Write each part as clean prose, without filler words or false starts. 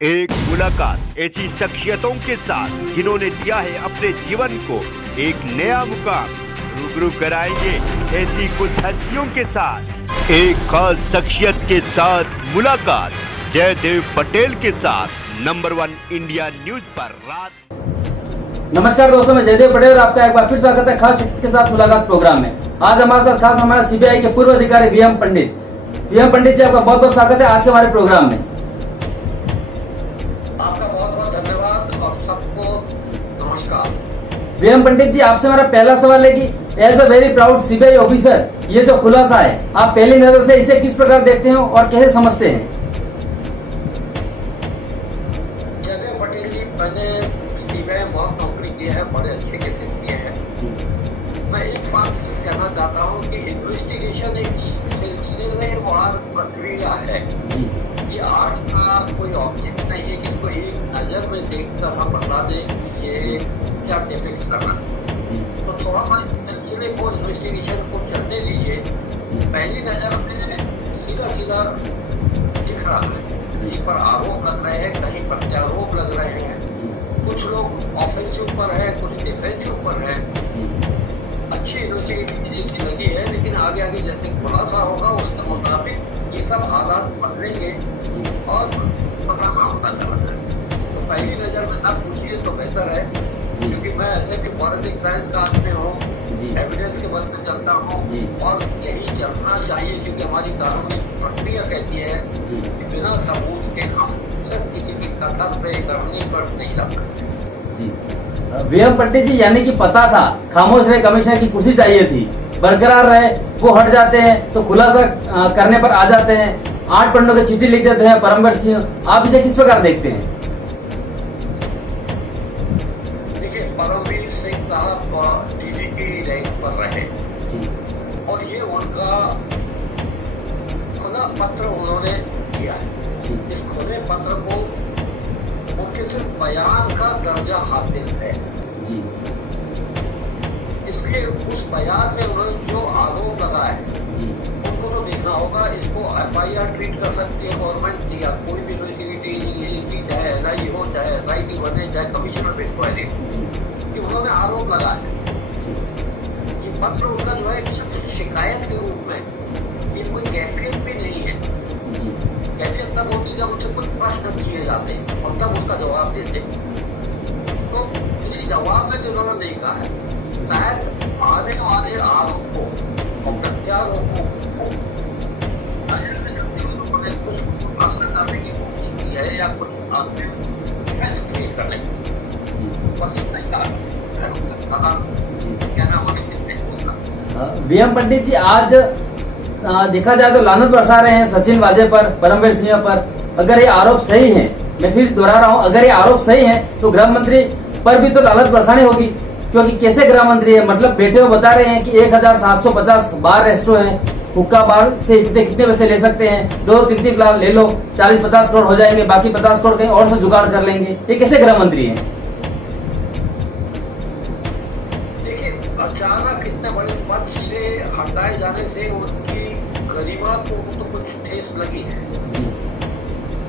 एक मुलाकात ऐसी शख्सियतों के साथ जिन्होंने दिया है अपने जीवन को एक नया मुकाम। रूबरू कराएंगे ऐसी कुछ हस्तियों के साथ एक खास शख्सियत के साथ मुलाकात जयदेव पटेल के साथ नंबर 1 इंडिया न्यूज पर रात। नमस्कार दोस्तों, मैं जयदेव पटेल आपका एक बार फिर स्वागत है खास शख्सियत के साथ मुलाकात प्रोग्राम में। आज हमारे साथ खास हमारे सीबीआई के पूर्व अधिकारी वीएम पंडित जी, आपका बहुत बहुत स्वागत है आज के हमारे प्रोग्राम में। आपका बहुत बहुत धन्यवाद और सबको नमस्कार। वीएम पंडित जी, आपसे हमारा पहला सवाल है कि as a very proud CBI officer, ये जो खुलासा है आप पहली नजर से इसे किस प्रकार देखते हैं और कैसे समझते हैं? जयदेव पटेल जी, मैंने सीबीआई में बहुत नौकरी की है, बड़े अच्छे के से किए हैं। मैं एक बात कहना चाहता हूँ कि इन्वेस्टिगेशन एक सिलसिलेवार प्रक्रिया है। ये आर्ट का कोई ऑब्जेक्ट नहीं है कि इसको एक नजर में देखकर हम बता दें कि ये क्या डिफेक्ट करना। तो थोड़ा सा सिलसिले को इन्वेस्टिगेशन को चलने लीजिए। पहली नजर में सीधा सीधा दिख रहा है, कहीं पर आरोप लग रहे हैं, कहीं प्रत्यारोप लग रहे हैं। कुछ लोग ऑफेंसिव पर है, कुछ डिफेंसिव पर है। अच्छी इन्वेस्टिगेशन की लगी है, लेकिन आगे आगे जैसे खुलासा होगा उसके मुताबिक ये सब हालात बदलेंगे और खुलासा होता चला जाए। तो पहली नजर में आप पूछिए तो बेहतर है, क्योंकि मैं ऐसे भी फॉरेंसिक साइंस का आदमी हूँ, एविडेंस के बल पर चलता हूँ और यही चलना चाहिए, क्योंकि हमारी कानूनी प्रक्रिया कहती है कि बिना सबूत के हम सिर्फ किसी भी कथन पे करनी पर नहीं रख सकते। वीएम पंडित जी, यानी कि पता था, खामोश रहे, कमिश्नर की कुर्सी चाहिए थी, बरकरार रहे, वो हट जाते हैं तो खुलासा करने पर आ जाते हैं, 8 पन्नों की चिट्ठी लिख देते हैं परमवीर सिंह, आप इसे किस प्रकार देखते हैं? देखिए, परमवीर सिंह साहब डीजीपी रैंक पर रहे और ये उनका खुला पत्र उन्होंने दिया है। इस खुले पत्र को उनके सिर्फ बयान का दर्जा हासिल है, इसलिए उस बयान में उन्होंने जो आरोप लगाए उनको तो देखना होगा। इसको एफआईआर ट्रीट कर सकती है गवर्नमेंट, या कोई भी यूनिवर्सिटी चाहे एनआई हो, चाहे एसआईटी बने, चाहे कमीशन ऑफ इंक्वायरी, कि उन्होंने आरोप लगाए कि पत्र उनका जो है शिकायत के रूप में, ये कोई कैफियत भी नहीं है। कैफियत तब होती जब उनसे कुछ प्रश्न किए जाते और तब उसका जवाब देते। तो इसी जवाब में जो उन्होंने नहीं कहा है, शायद आने वाले आरोप को और प्रत्यारोपों को कुछ प्रश्न करने की कोशिश की है या कुछ क्रिएट करने की, बस इतना ही कहा। क्या नाम है वीएम पंडित जी, आज देखा जाए तो लानत बरसा रहे हैं सचिन वाजे पर, परमवीर सिंह पर। अगर ये आरोप सही हैं, मैं फिर दोहरा रहा हूँ, अगर ये आरोप सही हैं तो गृह मंत्री पर भी तो लानत बरसानी होगी, क्योंकि कैसे गृह मंत्री है, मतलब बैठे हुए बता रहे हैं कि 1750 बार रेस्टो है, हुक्का बार से कितने पैसे ले सकते हैं, 2-3 लाख ले लो, 40-50 करोड़ हो जाएंगे, बाकी 50 करोड़ कहीं और से जुगाड़ कर लेंगे। ये कैसे गृह मंत्री है? देखिए, अचानक इतने बड़े पद से हटाए जाने से उनकी गरिमा को तो कुछ ठेस लगी है,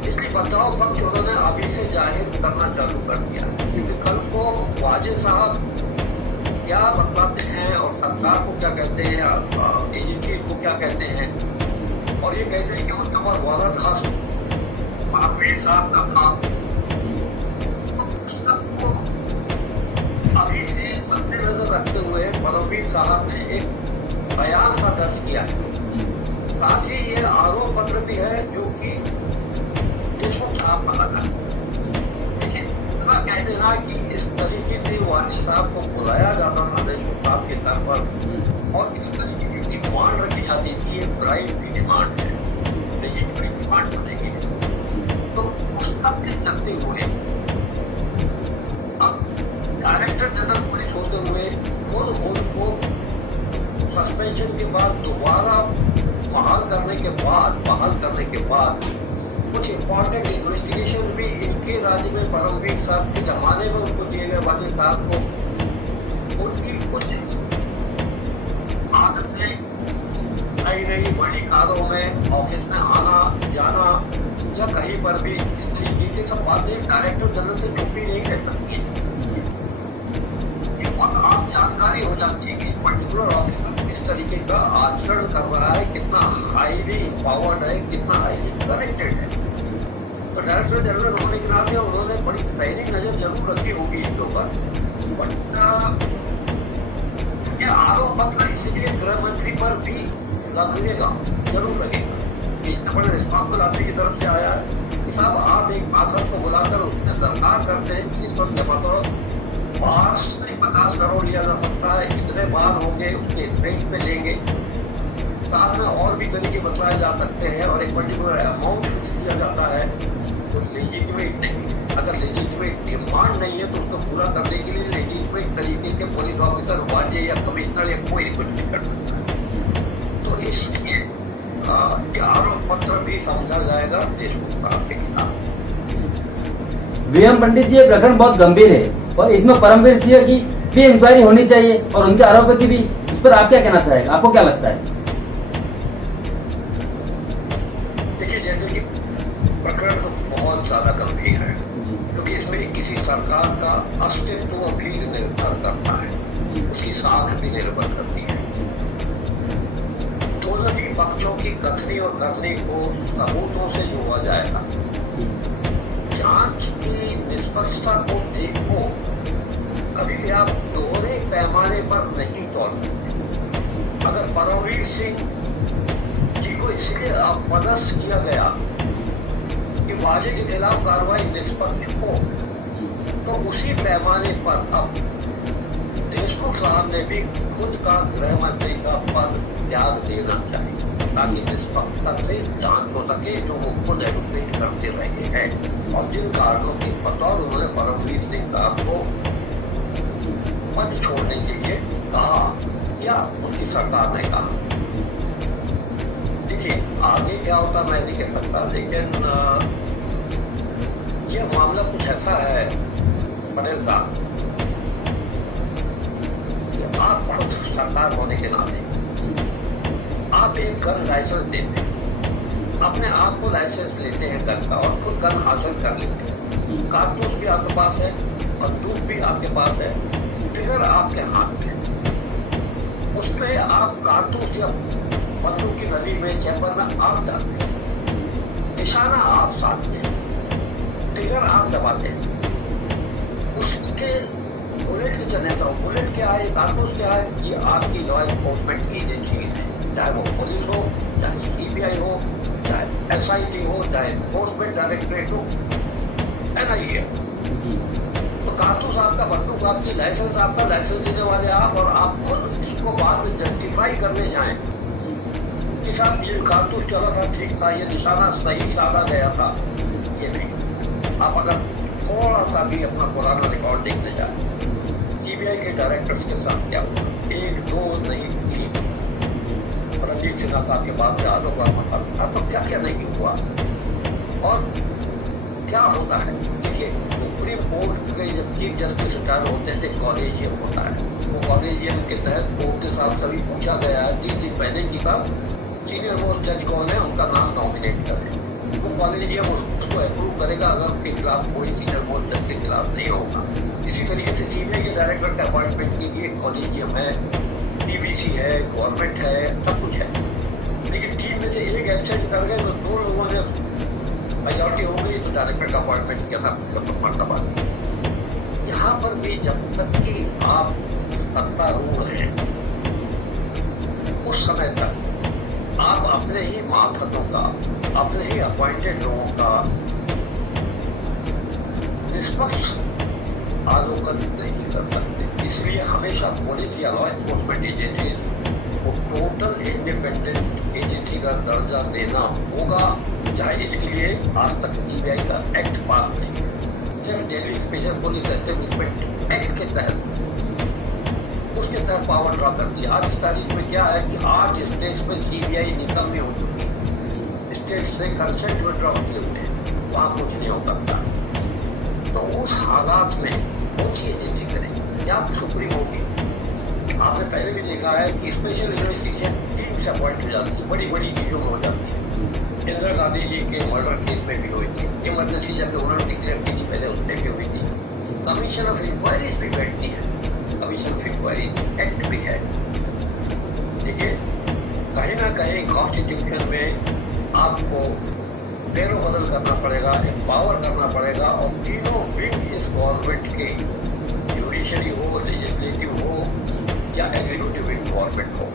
इसलिए बचाव पक्ष उन्होंने अभी से जाहिर करना चालू कर दिया, क्योंकि कल को वाजे साहब क्या बतलाते हैं और सरकार को क्या कहते हैं, एजेंसी को क्या कहते हैं, और ये कहते हैं कि उनका वादा था परमवीर साहब का था। अभी से मद्देनजर रखते हुए परमवीर साहब ने एक बयान सा दर्ज किया है, साथ ही ये आरोप पत्र भी है जो कि देशमुख साहब का लगा। लेकिन इतना कह देना कि इस तरीके से वानी साहब को बुलाया जाता था देशमुख साहब के तौर पर और इस तरीके की डिमांड रखी जाती थी, एक ब्राइब की डिमांड है, लेजिटिमेट डिमांड होने की, तो उस सब के चलते हुए अब डायरेक्टर जनरल पुलिस होते हुए खुद उनको सस्पेंशन के बाद दोबारा बहाल करने के बाद कुछ इम्पोर्टेंट इन्वेस्टिगेशन भी इनके राज्य में परमवीर साहब के जमाने में उनको दिए गए वाले साहब को उनकी कुछ आदतें नई नई बड़ी कारों में ऑफिस में आना जाना या कहीं पर भी इस तरीके नीचे सब बातें डायरेक्टर जनरल से छुपी नहीं रह सकती है। आप जानकारी हो जाती है कि पर्टिकुलर ऑफिसर किस तरीके का आचरण कर रहा है, कितना हाईली पावर्ड है, कितना हाईली कनेक्टेड है। तो डायरेक्टर जनरल होने के नाते उन्होंने बड़ी पैनी नजर जरूर रखी होगी इसके ऊपर। बट ये आरोप पत्र इसलिए गृह मंत्री पर भी लगेगा, जरूर लगेगा कि इतना बड़े रिस्पॉन्सिबल आदमी की तरफ से आया है कि साहब आप एक सांसद को बुलाकर उसने दरकार करते हैं कि इस वक्त जमा करो 50 करोड़ लिया जा सकता है, इतने बार होंगे, उसके रेंज पे लेंगे, साथ में और भी तरीके बतलाए जा सकते हैं और एक पर्टिकुलर अमाउंट फिक्स किया जाता है। तो लेजिटिमेट नहीं, अगर लेजिटिमेट डिमांड नहीं है तो उसको पूरा करने के लिए लेजिटिमेट तरीके से पुलिस ऑफिसर वाजे या कमिश्नर या कोई कुछ नहीं कर सकता। तो इसलिए आरोप पत्र भी समझा जाएगा देशमुख के खिलाफ। वीएम पंडित जी, ये प्रकरण बहुत गंभीर है और इसमें परमवीर सिंह की भी इंक्वायरी होनी चाहिए और उनके आरोपों की भी। इस पर आप क्या कहना चाहेंगे, आपको क्या लगता है? देखिए, जैसे कि प्रकरण तो बहुत ज्यादा गंभीर है क्योंकि इसमें किसी सरकार का अस्तित्व भी निर्भर करता है, उसकी साख भी निर्भर करती है। दोनों ही पक्षों की कथनी और करनी को सबूतों से जोड़ा जाएगा। जांच की निष्पक्षता को देखो, कभी भी आप दोहरे पैमाने पर नहीं तोड़ सकते। अगर परमवीर सिंह जी को इसलिए अपदस्थ किया गया कि वाजे के खिलाफ कार्रवाई निष्पक्ष हो, तो उसी पैमाने पर अब देशमुख साहब ने भी खुद का गृह मंत्री का पद त्याग देना चाहिए ताकि निष्पक्षता से जांच हो सके जो वो खुद एडवोकेट करते रहे हैं। और जिन कारणों की बतौर उन्होंने परमवीर सिंह साहब को पद छोड़ने के लिए कहा या उनकी सरकार ने कहा। देखिए, आगे क्या होता मैं नहीं कह सकता, लेकिन ये मामला कुछ ऐसा है पटेल साहब, आप खुद सरकार होने के नाते आप एक गन लाइसेंस देते हैं, अपने आप को लाइसेंस लेते हैं गन का और खुद गन हासिल कर लेते हैं। कारतूस भी आपके पास है, बंदूक भी आपके पास है, ट्रिगर आपके हाथ में, उसमें आप कारतूस या बंदूक की नली में चैम्बर में आप डालते हैं, निशाना आप साधते हैं, ट्रिगर आप दबाते हैं, उसके बुलेट की चलने का बुलेट क्या है, कारतूस क्या है, ये आपकी लॉ एनफोर्समेंट एजेंसी है, चाहे वो पुलिस हो, चाहे सीबीआई हो, चाहे एसआईटी हो, चाहे एनफोर्समेंट डायरेक्टरेट हो, एनआईए। तो कारतूस आपका, बंदूक आपकी, लाइसेंस आपका, लाइसेंस देने वाले आप, और आप खुद इसको बाद में जस्टिफाई करने जाए कि साहब ये कारतूस चला था, ठीक था, ये निशाना सही साधा गया था। ये नहीं, आप अगर थोड़ा सा भी अपना पुराना रिकॉर्ड देखने जाए, सीबीआई के डायरेक्टर्स के साथ क्या हुआ, 1, 2 नहीं 3, रणजीत सिन्हा साहब के बाद से आलोक वर्मा साहब था, तो क्या क्या नहीं हुआ और क्या होता है। देखिए, सुप्रीम कोर्ट के जब चीफ जस्टिस रिटायर होते थे, कॉलेजियम होता है, वो कॉलेजियम के तहत कोर्ट के साथ सभी पूछा गया है 3 दिन पहले की साहब सीनियर मोस्ट जज कौन है, उनका नाम नॉमिनेट करें, वो कॉलेजियम उसको अप्रूव करेगा अगर उसके खिलाफ कोई सीनियर मोस्ट जज के खिलाफ नहीं होगा। इसी तरीके से सीबीआई के डायरेक्टर के अपॉइंटमेंट के लिए कॉलेजियम है, सीबीसी है, गवर्नमेंट है, सब कुछ है। लेकिन टीम में से एक एब्सेंट कर गए तो 2 लोगों ने मेजॉरिटी हो गई तो डायरेक्टर का अपॉइंटमेंट किया था, मर्तबा। यहाँ पर भी जब तक कि आप सत्तारूढ़ हैं, उस समय तक आप अपने ही मातहतों का, अपने ही अपॉइंटेड लोगों का निष्पक्ष आलोकन नहीं कर सकते। इसलिए हमेशा पुलिस या लॉ एनफोर्समेंट एजेंसी को टोटल इंडिपेंडेंट एजेंसी का दर्जा देना होगा, चाहे इसके लिए आज तक सीबीआई का एक्ट पास नहीं है। सिर्फ Delhi special police establishment act के तहत उसके तहत पावर ड्रॉ करती है। आज की तारीख में क्या है कि 8 स्टेट्स में सीबीआई निकलनी हो चुकी है, स्टेट से कंसेंट विड्रॉ किए हुए, वहाँ कुछ नहीं हो सकता। तो उस हालात में कौन सी एजेंसी करेगी, या सुप्रीम होगी। आपने पहले भी देखा है कि स्पेशल इन्वेस्टिगेशन टीम से अपॉइंट हो जाती है, बड़ी बड़ी चीजों में हो जाती है। इंदिरा गांधी जी के मर्डर केस में भी हुई थी। इमरजेंसी जब उन्होंने डिक्लेयर की थी पहले उसमें भी हुई थी। कमीशन ऑफ इंक्वायरीज भी बैठती है, कमीशन ऑफ इंक्वायरीज एक्ट भी है। ठीक है, कहीं ना कहीं कॉन्स्टिट्यूशन में आपको फेरबदल करना पड़ेगा, एम्पावर करना पड़ेगा और तीनों विंग इस गवर्नमेंट के, जुडिशरी हो, लेजिस्लेटिव हो या एग्जीक्यूटिव विंग गवर्नमेंट हो,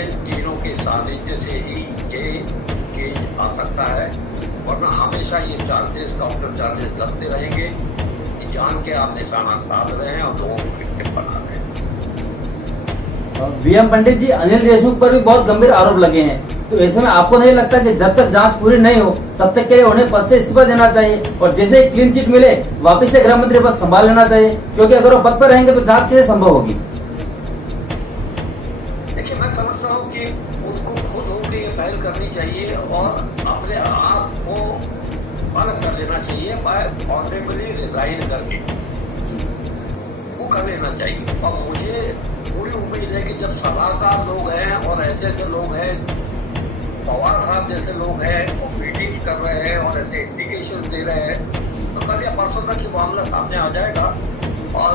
इन तीनों के सानिध्य से ही ये केस आ सकता है। वरना हमेशा ये चार्जेस, काउंटर चार्जेस लगते रहेंगे कि जान के आप निशाना साध रहे हैं और लोगों को विक्टिम बना रहे हैं। वीएम पंडित जी, अनिल देशमुख पर भी बहुत गंभीर आरोप लगे हैं, तो ऐसे में आपको नहीं लगता कि जब तक जांच पूरी नहीं हो तब तक के लिए उन्हें पद से इस्तीफा देना चाहिए और जैसे ही क्लीन चिट मिले वापस से गृह मंत्री पद संभाल लेना चाहिए, क्योंकि अगर वो पद पर रहेंगे तो जांच कैसे संभव होगी? देखिए, मैं समझता हूँ कि उनको खुद होकर ये पहल करनी चाहिए और अपने आप को अलग कर लेना चाहिए, बाय ऑर्डिनरी रिजाइन करके वो कर लेना चाहिए। और मुझे पूरी उम्मीद है कि जब सलाहकार लोग हैं और ऐसे लोग हैं, पवार साहब जैसे लोग हैं, वो मीटिंग कर रहे हैं और ऐसे इंडिकेशन दे रहे हैं, तो कल या परसों तक ये मामला सामने आ जाएगा और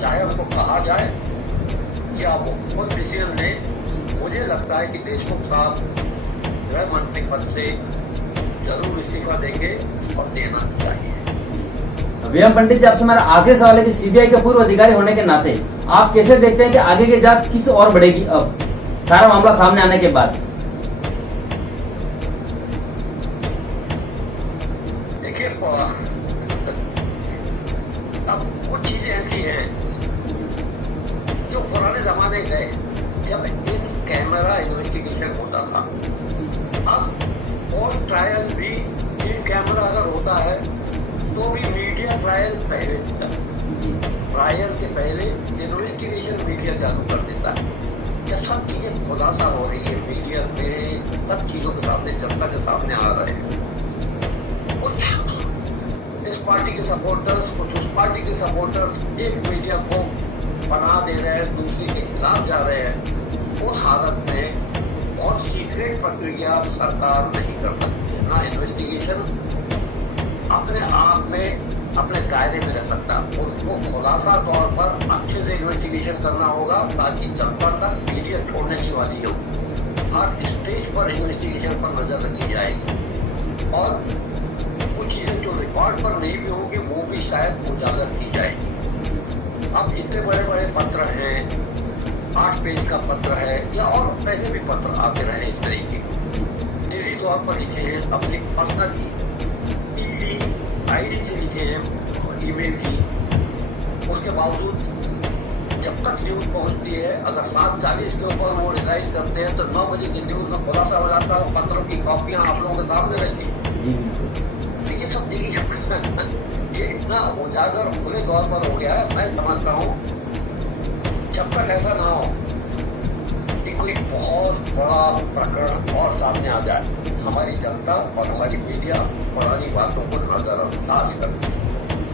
चाहे उनको कहा जाए या वो खुद डिसीजन ले। मुझे लगता है कि देशमुख साहब गृह मंत्री पद से जरूर इस्तीफा देंगे और देना चाहिए। वीएम पंडित जी, आपसे हमारा आखिरी सवाल है कि सीबीआई के पूर्व अधिकारी होने के नाते आप कैसे देखते हैं कि आगे की जांच किस और बढ़ेगी अब सारा मामला सामने आने के बाद? देखिए, अब कुछ चीजें ऐसी हैं जो पुराने जमाने गए जब इन कैमरा इन्वेस्टिगेशन होता था। अब और ट्रायल भी इन कैमरा अगर होता है तो भी मीडिया ट्रायल पहले, ट्रायल के पहले इन्वेस्टिगेशन मीडिया चालू कर देता है। जब सब चीजें खुलासा हो रही है मीडिया में, सब चीजों के सामने, जनता के सामने आ रहे हैं, कुछ इस पार्टी के सपोर्टर्स, कुछ उस पार्टी के सपोर्टर्स एक मीडिया को बना दे रहे हैं, दूसरे के खिलाफ जा रहे हैं। उस हालत में बहुत सीक्रेट प्रक्रिया सरकार नहीं कर सकती, ना इन्वेस्टिगेशन अपने आप में अपने दायरे में रह सकता। उसको खुलासा तौर पर अच्छे से इन्वेस्टिगेशन करना होगा ताकि जनता तक मीडिया छोड़ने की वाली हो। हर स्टेज पर इन्वेस्टिगेशन पर नजर रखी जाएगी और कुछ चीजें जो रिकॉर्ड पर नहीं भी होंगी वो भी शायद उजागर की जाएगी। अब इतने बड़े बड़े पत्र हैं, 8 पेज का पत्र है या और पहले भी पत्र आते रहे इस तरीके के, निजी तौर पर लिखे हैं, अपनी पर्सनल ईडी आईडी से लिखे हैं, ईमेल की। उसके बावजूद जब तक न्यूज पहुंचती है, अगर 7:40 के ऊपर वो रिलाइज करते हैं तो 9 बजे की न्यूज में खुलासा हो जाता है, पत्रों की कॉपियां आप लोगों के सामने रहती है। ये सब देखिए, ये इतना उजागर खुले तौर पर हो गया है। मैं समझता हूँ जब तक ऐसा ना हो कि कोई बहुत बड़ा प्रकरण और सामने आ जाए, हमारी जनता और हमारी मीडिया पुरानी बातों को नजरअंदाज कर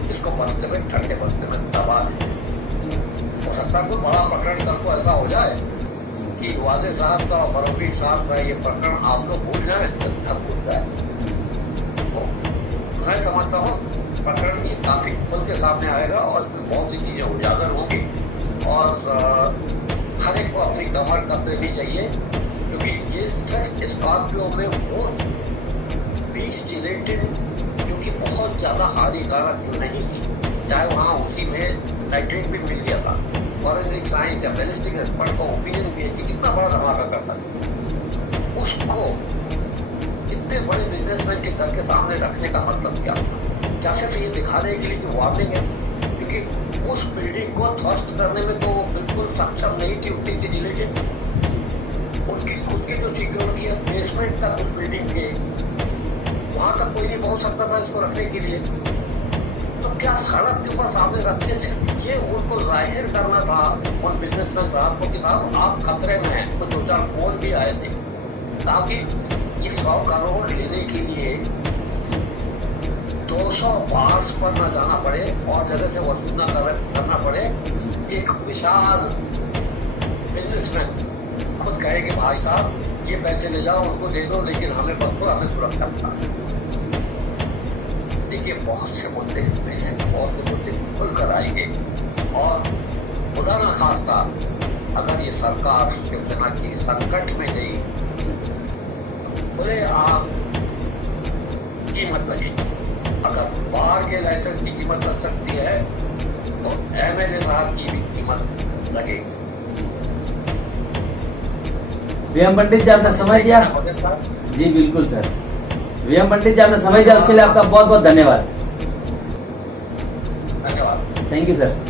इसको बचते में, ठंडे बचते में दबा है। हो सकता है कोई बड़ा प्रकरण कल को ऐसा हो जाए कि वाजे साहब का और बरौटी साहब का ये प्रकरण आप लोग भूल जाए, सब भूल जाए। मैं समझता हूँ प्रकरण ये काफी खुल के सामने आएगा और बहुत सी चीजें उजागर होंगी और हर एक को अपनी कमर कसने भी चाहिए, क्योंकि ये स्कॉर्पियो में वो 20 जिलेटिन जो कि बहुत ज्यादा हानिकारक नहीं थी, चाहे वहाँ उसी में नाइट्रेट भी मिल गया था। फॉरेंसिक साइंस या बैलिस्टिक एक्सपर्ट का ओपिनियन भी है कि कितना बड़ा धमाका करता है। उसको इतने बड़े बिजनेसमैन के घर के सामने रखने का मतलब क्या? क्या सिर्फ ये दिखाने के लिए कि वार्निंग है? क्योंकि उस बिल्डिंग को ध्वस्त करने में तो बिल्कुल सक्षम नहीं थी उतनी सी जिलेटिन। उनकी खुद की जो सिक्योरिटी है, बेसमेंट तक उस बिल्डिंग के, वहां तक कोई नहीं पहुंच सकता था इसको रखने के लिए। तो क्या सड़क के ऊपर सामने रखते थे? ये उनको जाहिर करना था उन बिजनेसमैन साहब को कि साहब आप खतरे में हैं। तो 2-4 फोन भी आए थे ताकि ये 100 करोड़ लेने के लिए 200 बार्स पर न जाना पड़े और जगह से वसूल न करना पड़े। एक विशाल बिजनेसमैन खुद कहे कि भाई साहब ये पैसे ले जाओ उनको दे दो, लेकिन हमें बस हमें सुरक्षा था। देखिए बहुत से मुद्दे इसमें हैं, बहुत से मुद्दे खुल कर आएंगे और खुदा न खास्ता अगर ये सरकार शिवसेना की संकट में गई, बोले आप कीमत लगे। अगर बाहर के लाइसेंस की कीमत लग सकती है तो एमएलए साहब की भी कीमत लगेगी। वीएम पंडित जी आपने समय दिया। जी बिल्कुल सर, वीएम पंडित जी आपने समय दिया, उसके लिए आपका बहुत बहुत धन्यवाद। धन्यवाद। Thank you sir.